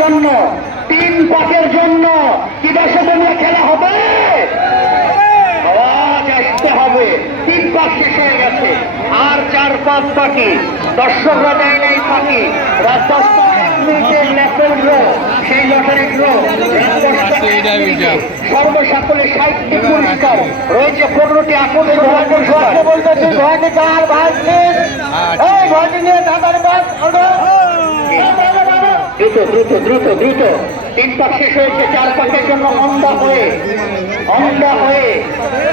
জন্য 3 পাকের জন্য কি দর্শকরা খেলা হবে? আওয়াজ আসতে হবে। 3 পাক শেষ হয়ে গেছে, আর 4 পাক বাকি। দর্শকরা দেয় নাই ফাঁকি। রাত 10টা 1 মিনিটের লেফেল ড্র, সেই লটারি ড্র সর্বসাকলে 60টি পুরস্কার রয়েছে, 15টি আকর্ষণীয় পুরস্কার। বলতেছি ঘরটি কার ভাই, এই ঘরটি নিয়ে ঢাকার বাস দ্রুত দ্রুত দ্রুত দ্রুত। 3 পাক শেষ হয়েছে, 4 পাকের জন্য অন্ধা হয়ে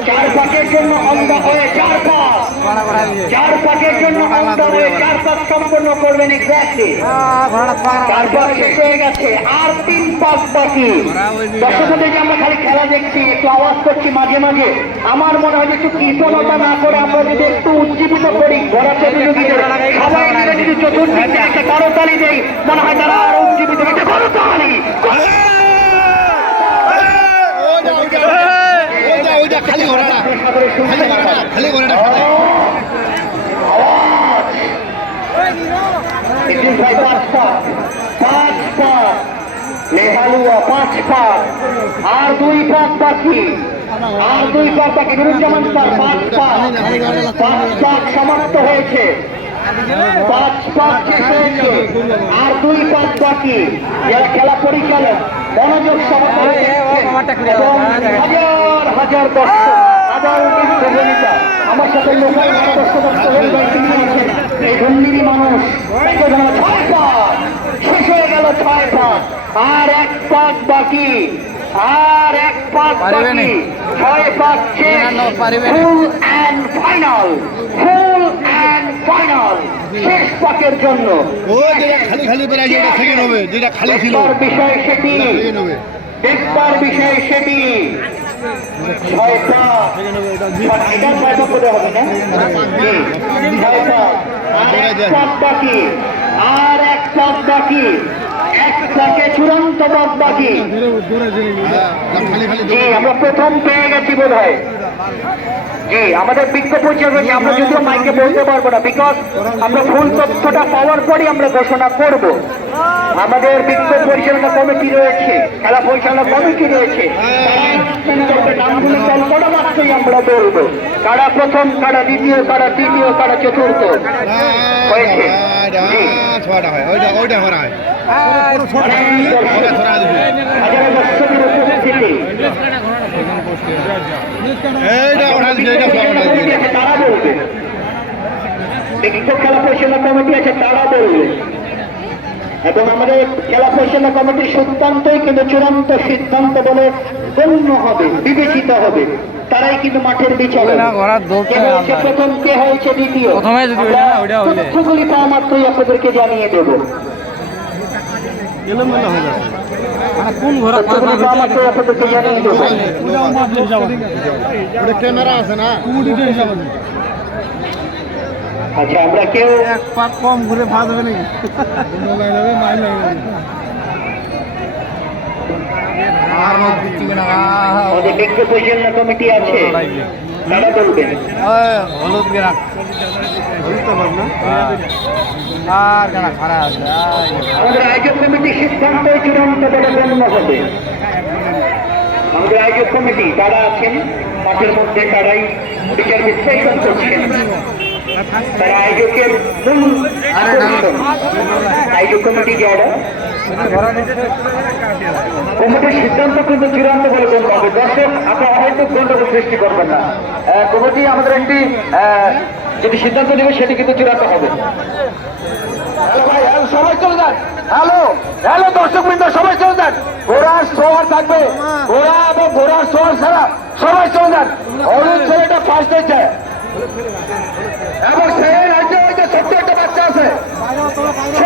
4 পাকের জন্য অন্ধা হয়ে 4 পাক 4 পাকের জন্য অন্ধা হয়ে 4 পাক সম্পন্ন করবেন। এক্স্যাক্টলি 4 পাক শেষ হয়ে গেছে, আর 3 পাক বাকি। দর্শকদের যে আমরা খালি খেলা দেখছি, একটু আওয়াজ করছি মাঝে মাঝে, আমার মনে হয় একটু কৃপণতা না করে আমরা যদি একটু উজ্জীবিত করি ঘোড়া প্রতিযোগীদের, সবাই মিলে যদি চতুর্দিকে একটা করতালি দেই, মনে হয় তারা আরো উজ্জীবিত একটা করতালি। খালি ঘোড়াটা লেহালুয়া 5 পাক, আর 2 পাক বাকি, আর 2 পাক বাকি। নুরুজ্জামান স্যার 5 পাক সমাপ্ত হয়েছে, 5 পাক শেষ হয়েছে, আর 2 পাক বাকি। যারা খেলা পরিচালক মনোযোগ সহকারে এবং হাজার হাজার দর্শক, হাজার ভূমিকা আমার সাথে লোকাল এই গম্ভীর মানুষ 6 পাক শেষ হয়ে গেল, 6 পাক, আর 1 পাক বাকি, আর 1 পাক বাকি। 6 পাক শেষ, full and final, full and final শেষ পাকের জন্য। খালি খালি সেকেন্ড হবে, যেটা খালি ছিল বিষয় সেটি, দেখবার বিষয় সেটি। 6 পাক, এটা 6 পাক করে হবে না? 6 পাক, আর 1 পাক বাকি, আর 1 পাক বাকি, 1 পাকে চূড়ান্ত পাক বাকি। জি, আমরা প্রথম পেয়ে গেছি বোধ হয়। জি, আমাদের বিজ্ঞ পরিচালক, আমরা যদিও মাইকে বলতে পারবো না, বিকজ আমরা ফুল তথ্যটা পাওয়ার পরই আমরা ঘোষণা করব। আমাদের বিজ্ঞ পরিচালনা কমিটি রয়েছে, খেলা পরিচালনা কমিটি রয়েছে, নামগুলি কল করা মাত্রই আমরা বলবো কারা প্রথম, কারা দ্বিতীয়, কারা তৃতীয়, কারা চতুর্থ হয়েছে। তারা বলবে, খেলা পরিচালনা কমিটি আছে, তারা বলবে, এবং আমাদের খেলা পরিচালনা কমিটির সিদ্ধান্তই কিন্তু চূড়ান্ত সিদ্ধান্ত বলে গণ্য হবে, বিবেচিত হবে। তারাই কিন্তু মাঠের বিচারক। কে হয়েছে প্রথম, কে হয়েছে দ্বিতীয়, তথ্যগুলি পাওয়া মাত্রই আপনাদেরকে জানিয়ে দেব। কোন ঘোড়া আপনাদেরকে জানিয়ে দেব। ক্যামেরা আছে না? আচ্ছা, আমরা কেউ 1 পাক কম ঘুরে ভাত হবে নাকি? আমাদের বিজ্ঞ পরিচালনা কমিটি আছে, তারা বলবেন। হলুদ গ্রাম আর কেনা খারাপ আছে। আমাদের আয়োজক কমিটির সিদ্ধান্ত চূড়ান্ত বলে গণ্য হবে। আমাদের আয়োজক কমিটি তারা আছেন মাঠের মধ্যে, তারাই বিচার বিশ্লেষণ করছেন। তারা আয়োজকের মূল আকর্ষণ। আয়োজক কমিটি যারা, কমিটির সিদ্ধান্ত কিন্তু চূড়ান্ত বলে গণ্য হবে। দর্শক, আপনারা হয়তো গণ্ডগোল সৃষ্টি করবেন না। কমিটি আমাদের একটি যেটি সিদ্ধান্ত নেবে সেটি কিন্তু চূড়ান্ত হবে। হ্যালো ভাই, সবাই চলে যান। হ্যালো হ্যালো দর্শক বৃন্দ, সবাই চলে যান। ঘোড়ার সোয়ার থাকবে, ঘোড়া এবং ঘোড়ার সোয়ার ছাড়া সবাই চলে যান। হলুদ ছেলেটা ফার্স্ট হয়েছে, এবং সেই রাজ্যে ছোট্ট একটা বাচ্চা আছে।